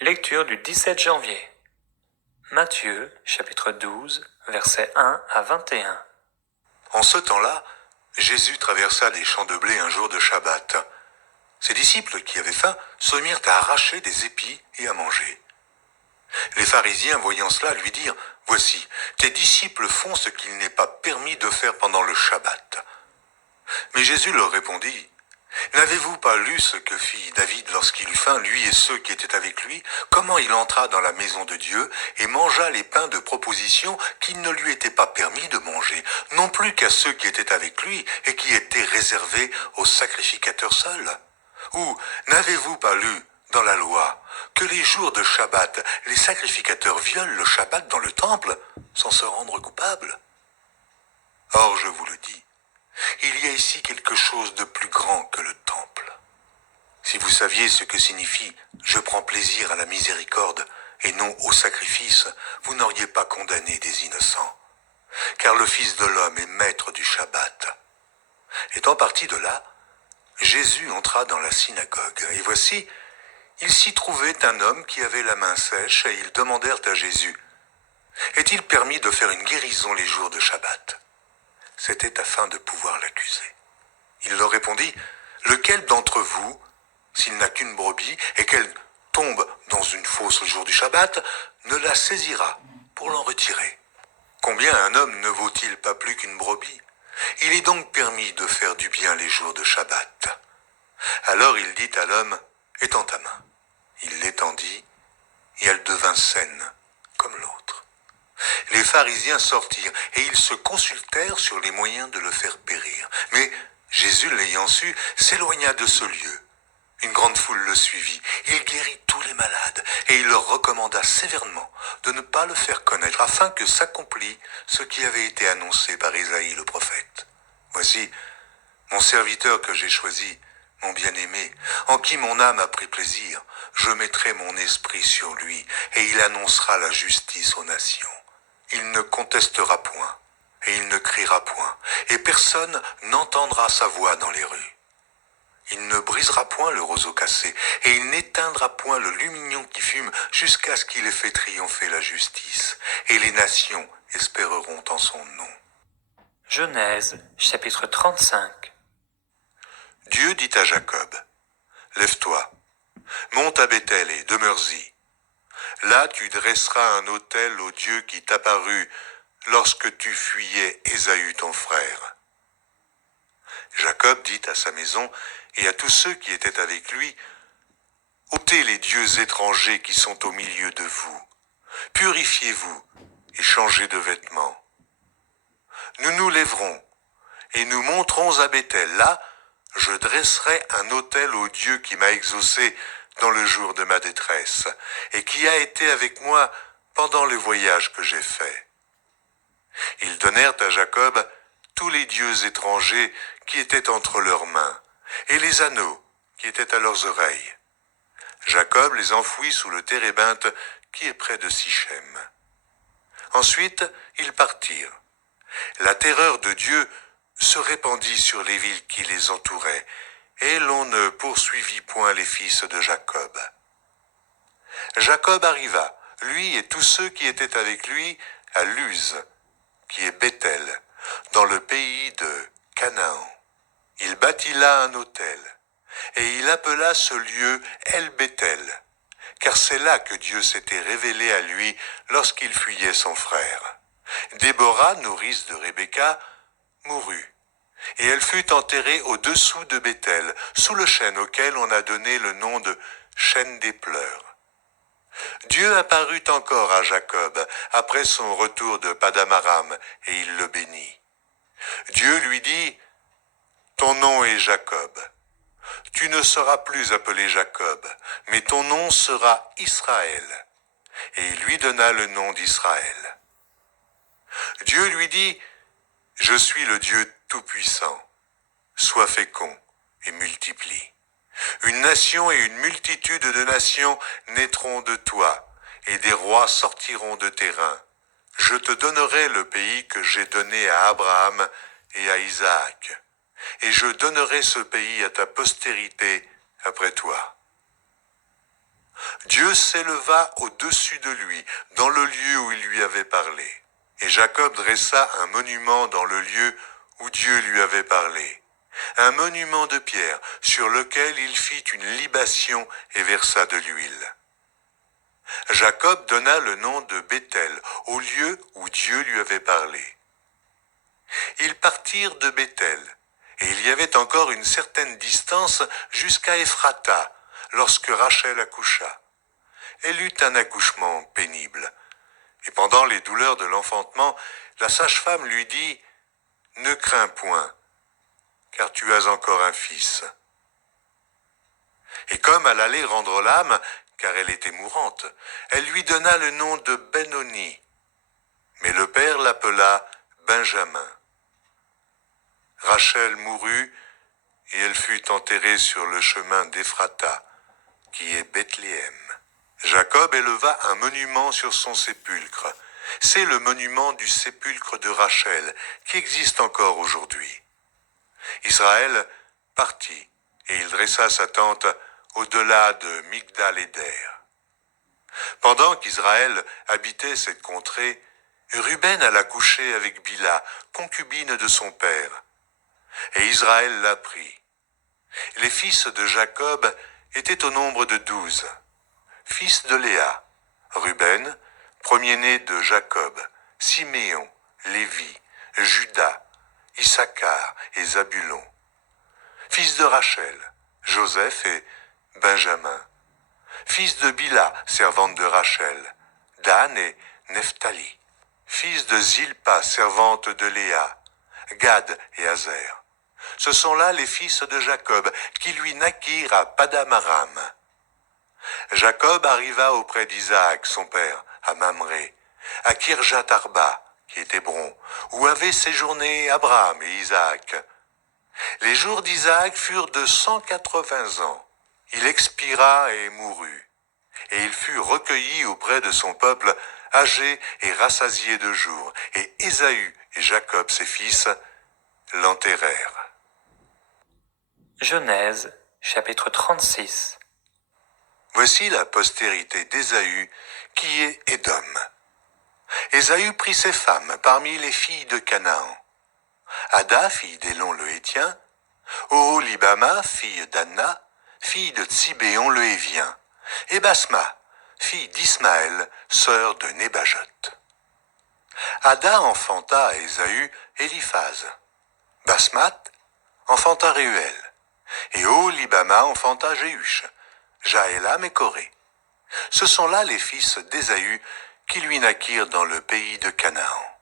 Lecture du 17 janvier. Matthieu, chapitre 12, versets 1 à 21. En ce temps-là, Jésus traversa les champs de blé un jour de Shabbat. Ses disciples, qui avaient faim, se mirent à arracher des épis et à manger. Les pharisiens, voyant cela, lui dirent « Voici, tes disciples font ce qu'il n'est pas permis de faire pendant le Shabbat. » Mais Jésus leur répondit « N'avez-vous pas lu ce que fit David lorsqu'il eut faim, lui et ceux qui étaient avec lui, comment il entra dans la maison de Dieu et mangea les pains de proposition qu'il ne lui était pas permis de manger, non plus qu'à ceux qui étaient avec lui et qui étaient réservés aux sacrificateurs seuls? Ou n'avez-vous pas lu dans la loi que les jours de Shabbat, les sacrificateurs violent le Shabbat dans le temple sans se rendre coupables? Or, je vous le dis, il y a ici quelque chose de plus grand que le temple. Si vous saviez ce que signifie « je prends plaisir à la miséricorde » et non au sacrifice, vous n'auriez pas condamné des innocents. Car le Fils de l'homme est maître du Shabbat. Étant parti de là, Jésus entra dans la synagogue, et voici, il s'y trouvait un homme qui avait la main sèche, et ils demandèrent à Jésus « Est-il permis de faire une guérison les jours de Shabbat ?» C'était afin de pouvoir l'accuser. Il leur répondit « Lequel d'entre vous, s'il n'a qu'une brebis, et qu'elle tombe dans une fosse le jour du Shabbat, ne la saisira pour l'en retirer? Combien un homme ne vaut-il pas plus qu'une brebis? Il est donc permis de faire du bien les jours de Shabbat. » Alors il dit à l'homme « Étends ta main. » Il l'étendit, et elle devint saine, comme l'autre. Les pharisiens sortirent, et ils se consultèrent sur les moyens de le faire périr. Mais Jésus, l'ayant su, s'éloigna de ce lieu. Une grande foule le suivit. Il guérit tous les malades, et il leur recommanda sévèrement de ne pas le faire connaître, afin que s'accomplît ce qui avait été annoncé par Isaïe le prophète. Voici mon serviteur que j'ai choisi, mon bien-aimé, en qui mon âme a pris plaisir. Je mettrai mon esprit sur lui, et il annoncera la justice aux nations. Il ne contestera point, et il ne criera point, et personne n'entendra sa voix dans les rues. Il ne brisera point le roseau cassé, et il n'éteindra point le lumignon qui fume, jusqu'à ce qu'il ait fait triompher la justice, et les nations espéreront en son nom. Genèse, chapitre 35. Dieu dit à Jacob, « Lève-toi, monte à Béthel et demeure-y. Là tu dresseras un autel au Dieu qui t'apparut lorsque tu fuyais Ésaü ton frère. » Jacob dit à sa maison et à tous ceux qui étaient avec lui, « ôtez les dieux étrangers qui sont au milieu de vous, purifiez-vous et changez de vêtements. Nous nous lèverons et nous monterons à Béthel. Là, je dresserai un autel au Dieu qui m'a exaucé dans le jour de ma détresse, et qui a été avec moi pendant le voyage que j'ai fait. » Ils donnèrent à Jacob tous les dieux étrangers qui étaient entre leurs mains, et les anneaux qui étaient à leurs oreilles. Jacob les enfouit sous le térébinthe qui est près de Sichem. Ensuite, ils partirent. La terreur de Dieu se répandit sur les villes qui les entouraient, et l'on ne poursuivit point les fils de Jacob. Jacob arriva, lui et tous ceux qui étaient avec lui, à Luz, qui est Béthel, dans le pays de Canaan. Il bâtit là un autel, et il appela ce lieu El-Béthel, car c'est là que Dieu s'était révélé à lui lorsqu'il fuyait son frère. Déborah, nourrice de Rebecca, mourut, et elle fut enterrée au-dessous de Béthel, sous le chêne auquel on a donné le nom de chêne des pleurs. Dieu apparut encore à Jacob après son retour de Padam-Aram, et il le bénit. Dieu lui dit, « Ton nom est Jacob. Tu ne seras plus appelé Jacob, mais ton nom sera Israël. » Et il lui donna le nom d'Israël. Dieu lui dit, « Je suis le Dieu tout-puissant. Sois fécond et multiplie. Une nation et une multitude de nations naîtront de toi, et des rois sortiront de tes reins. Je te donnerai le pays que j'ai donné à Abraham et à Isaac, et je donnerai ce pays à ta postérité après toi. » Dieu s'éleva au-dessus de lui, dans le lieu où il lui avait parlé. Et Jacob dressa un monument dans le lieu où Dieu lui avait parlé. Un monument de pierre sur lequel il fit une libation et versa de l'huile. Jacob donna le nom de Béthel au lieu où Dieu lui avait parlé. Ils partirent de Béthel, et il y avait encore une certaine distance jusqu'à Ephrata, lorsque Rachel accoucha. Elle eut un accouchement pénible. Et pendant les douleurs de l'enfantement, la sage-femme lui dit « Ne crains point, car tu as encore un fils. » Et comme elle allait rendre l'âme, car elle était mourante, elle lui donna le nom de Benoni. Mais le père l'appela Benjamin. Rachel mourut, et elle fut enterrée sur le chemin d'Ephrata, qui est Bethléem. Jacob éleva un monument sur son sépulcre. C'est le monument du sépulcre de Rachel, qui existe encore aujourd'hui. Israël partit, et il dressa sa tente au-delà de Migdal-Éder. Pendant qu'Israël habitait cette contrée, Ruben alla coucher avec Bila, concubine de son père. Et Israël la prit. Les fils de Jacob étaient au nombre de 12. Fils de Léa, Ruben, premier-né de Jacob, Siméon, Lévi, Juda, Issachar et Zabulon. Fils de Rachel, Joseph et Benjamin. Fils de Bila, servante de Rachel, Dan et Nephtali. Fils de Zilpa, servante de Léa, Gad et Azer. Ce sont là les fils de Jacob, qui lui naquirent à Padam-aram. Jacob arriva auprès d'Isaac, son père, à Mamré, à Kirjat-Arba, qui est Hébron, où avaient séjourné Abraham et Isaac. Les jours d'Isaac furent de 180 ans. Il expira et mourut. Et il fut recueilli auprès de son peuple, âgé et rassasié de jours. Et Ésaü et Jacob, ses fils, l'enterrèrent. Genèse, chapitre 36. Voici la postérité d'Ésaü, qui est Édom. Ésaü prit ses femmes parmi les filles de Canaan. Ada, fille d'Élon le Hétien, Oholibama, fille d'Anna, fille de Tsibéon le Hévien, et Basma, fille d'Ismaël, sœur de Nébajot. Ada enfanta à Ésaü Éliphaz. Basmat enfanta Réuel, et Oholibama enfanta Jéhush, Jaélam et Coré. Ce sont là les fils d'Ésaü qui lui naquirent dans le pays de Canaan.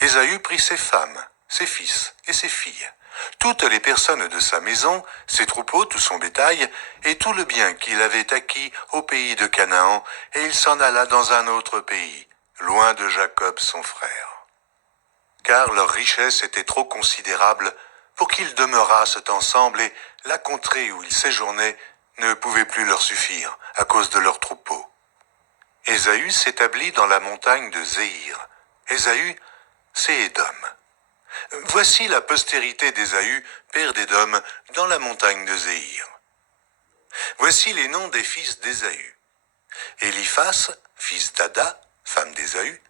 Ésaü prit ses femmes, ses fils et ses filles, toutes les personnes de sa maison, ses troupeaux, tout son bétail, et tout le bien qu'il avait acquis au pays de Canaan, et il s'en alla dans un autre pays, loin de Jacob son frère. Car leur richesse était trop considérable pour qu'ils demeurassent ensemble, et la contrée où ils séjournaient ne pouvait plus leur suffire à cause de leurs troupeaux. Ésaü s'établit dans la montagne de Zéhir. Ésaü, c'est Édom. Voici la postérité d'Ésaü, père d'Édom, dans la montagne de Zéhir. Voici les noms des fils d'Ésaü. Éliphaz, fils d'Ada, femme d'Ésaü.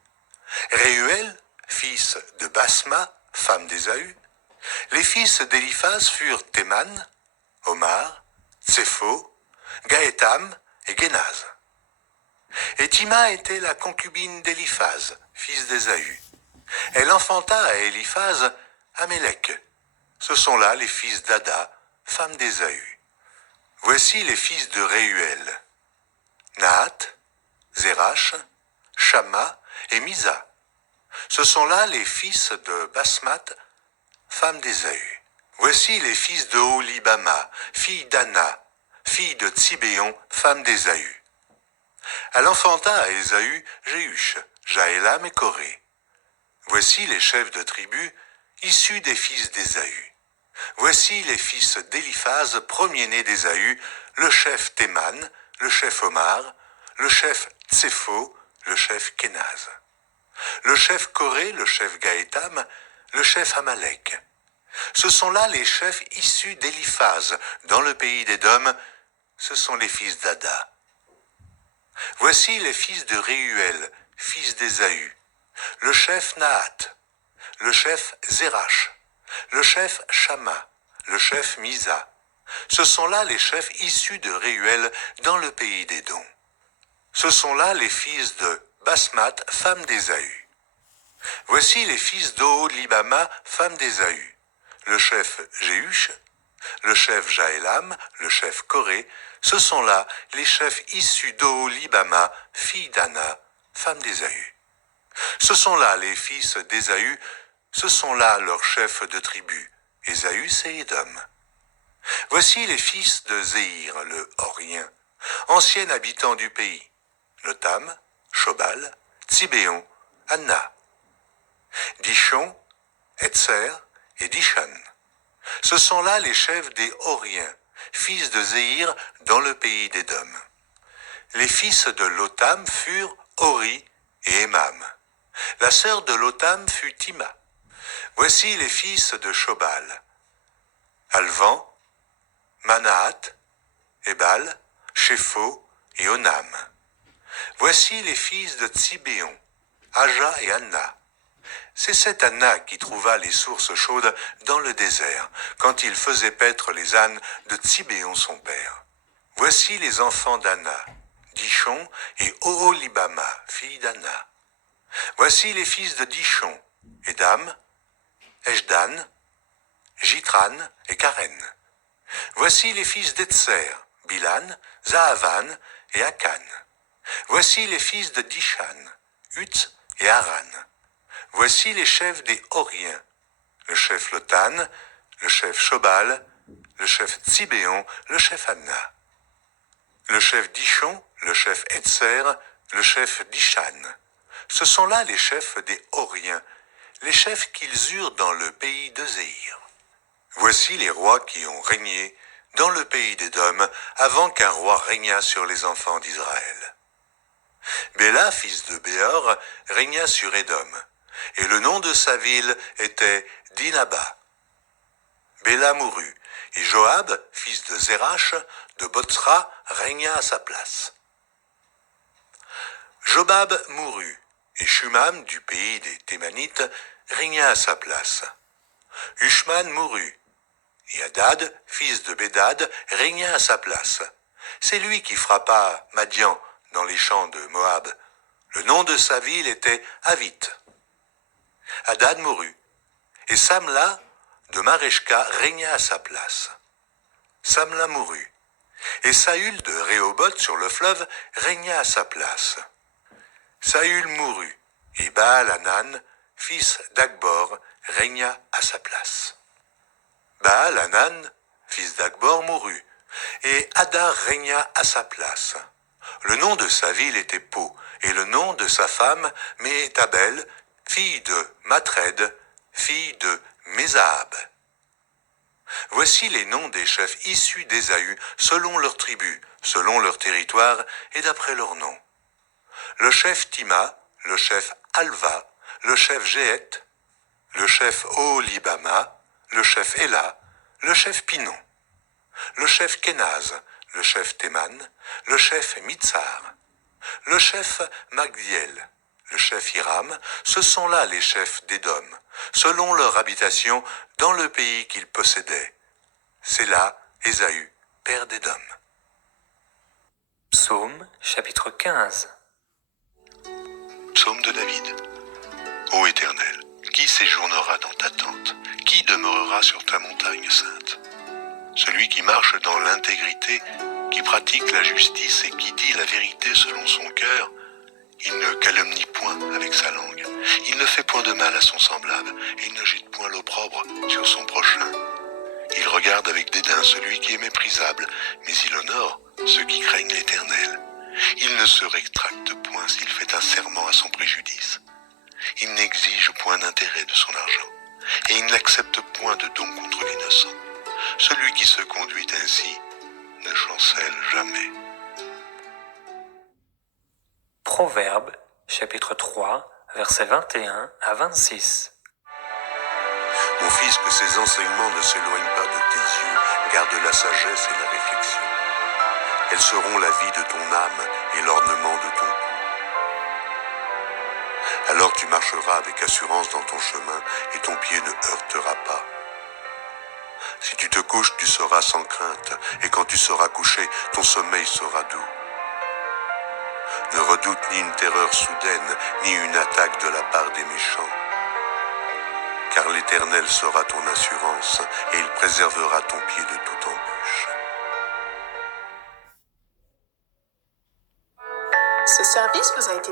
Réuel, fils de Basma, femme d'Ésaü. Les fils d'Éliphaz furent Théman, Omar, Tsépho, Gaétam et Guénaz. Et Tima était la concubine d'Éliphaz, fils d'Ésaü. Elle enfanta à Éliphaz Amélec. Ce sont là les fils d'Ada, femme d'Ésaü. Voici les fils de Réuel. Nahat, Zérach, Shamma et Misa. Ce sont là les fils de Basmat, femme d'Ésaü. Voici les fils de Oholibama, fille d'Anna, fille de Tsibéon, femme d'Ésaü. Elle enfanta à Ésaü Jéhush, Jaélam et Coré. Voici les chefs de tribus issus des fils d'Ésaü. Voici les fils d'Éliphaz, premier-né d'Ésaü, le chef Théman, le chef Omar, le chef Tsépho, le chef Kénaz. Le chef Coré, le chef Gaétam, le chef Amalek. Ce sont là les chefs issus d'Éliphaz, dans le pays d'Édom. ce sont les fils d'Ada. Voici les fils de Réuel, fils d'Ésaü, le chef Nahat, le chef Zérach, le chef Shama, le chef Misa. Ce sont là les chefs issus de Réuel dans le pays d'Édom. Ce sont là les fils de Basmat, femme d'Ésaü. Voici les fils d'Oholibama, femme d'Ésaü, le chef Jéhush, le chef Jaélam, le chef Coré. Ce sont là les chefs issus d'Oholibama, fille d'Anna, femme d'Ésaü. Ce sont là les fils d'Ésaü, ce sont là leurs chefs de tribu. Ésaü, c'est Édom. Voici les fils de Zéhir, le Horien, ancien habitant du pays. Lotam, Shobal, Tsibéon, Anna, Dishon, Etzer et Dishan. Ce sont là les chefs des Horiens, fils de Zéhir dans le pays d'Édom. Les fils de Lotam furent Hori et Emam. La sœur de Lotam fut Tima. Voici les fils de Shobal, Alvan, Manahat, Ebal, Shépho et Onam. Voici les fils de Tsibéon, Aja et Anna. C'est cette Anna qui trouva les sources chaudes dans le désert, quand il faisait paître les ânes de Tsibéon son père. Voici les enfants d'Anna, Dishon et Oholibama, fille d'Anna. Voici les fils de Dishon, Edam, Eshdan, Jitran et Karen. Voici les fils d'Etzer, Bilan, Zahavan et Akan. Voici les fils de Dishan, Utz et Haran. Voici les chefs des Horiens, le chef Lotan, le chef Shobal, le chef Tsibéon, le chef Anna, le chef Dishon, le chef Etzer, le chef Dishan. Ce sont là les chefs des Horiens, les chefs qu'ils eurent dans le pays de Zéhir. Voici les rois qui ont régné dans le pays d'Édom avant qu'un roi régnât sur les enfants d'Israël. Béla, fils de Béor, régna sur Édom, et le nom de sa ville était Dinaba. Béla mourut, et Joab, fils de Zérach, de Botsra, régna à sa place. Jobab mourut, et Shumam, du pays des Thémanites, régna à sa place. Ushman mourut, et Hadad, fils de Bédad, régna à sa place. C'est lui qui frappa Madian dans les champs de Moab. Le nom de sa ville était Avit. Hadad mourut, et Samla de Mareshka régna à sa place. Samla mourut, et Saül de Rehoboth sur le fleuve régna à sa place. Saül mourut, et Baal-Hanan, fils d'Akbor, régna à sa place. Baal-Hanan, fils d'Akbor, mourut, et Hadar régna à sa place. Le nom de sa ville était Po, et le nom de sa femme, Méhétabel, fille de Matred, fille de Mézahab. Voici les noms des chefs issus d'Ésaü, selon leurs tribus, selon leur territoire et d'après leurs noms. Le chef Tima, le chef Alva, le chef Jéhet, le chef Oholibama, le chef Ela, le chef Pinon, le chef Kenaz, le chef Théman, le chef Mitzar, le chef Magdiel, le chef Hiram. Ce sont là les chefs d'Édom, selon leur habitation dans le pays qu'ils possédaient. C'est là Ésaü, père d'Édom. Psaume chapitre 15. Psaume de David. Ô Éternel, qui séjournera dans ta tente? Qui demeurera sur ta montagne sainte? Celui qui marche dans l'intégrité, qui pratique la justice et qui dit la vérité selon son cœur, il ne calomnie point avec sa langue, il ne fait point de mal à son semblable, et il ne jette point l'opprobre sur son prochain. Il regarde avec dédain celui qui est méprisable, mais il honore ceux qui craignent l'Éternel. Il ne se rétracte point s'il fait un serment à son préjudice. Il n'exige point d'intérêt de son argent, et il n'accepte point de don contre l'innocent. Celui qui se conduit ainsi ne chancelle jamais. Proverbes chapitre 3, versets 21 à 26. Mon fils, que ces enseignements ne s'éloignent pas de tes yeux, garde la sagesse et la réflexion. Elles seront la vie de ton âme et l'ornement de ton cou. Alors tu marcheras avec assurance dans ton chemin et ton pied ne heurtera pas. Si tu te couches, tu seras sans crainte, et quand tu seras couché, ton sommeil sera doux. Ne redoute ni une terreur soudaine, ni une attaque de la part des méchants. Car l'Éternel sera ton assurance, et il préservera ton pied de toute embûche. Ce service vous a été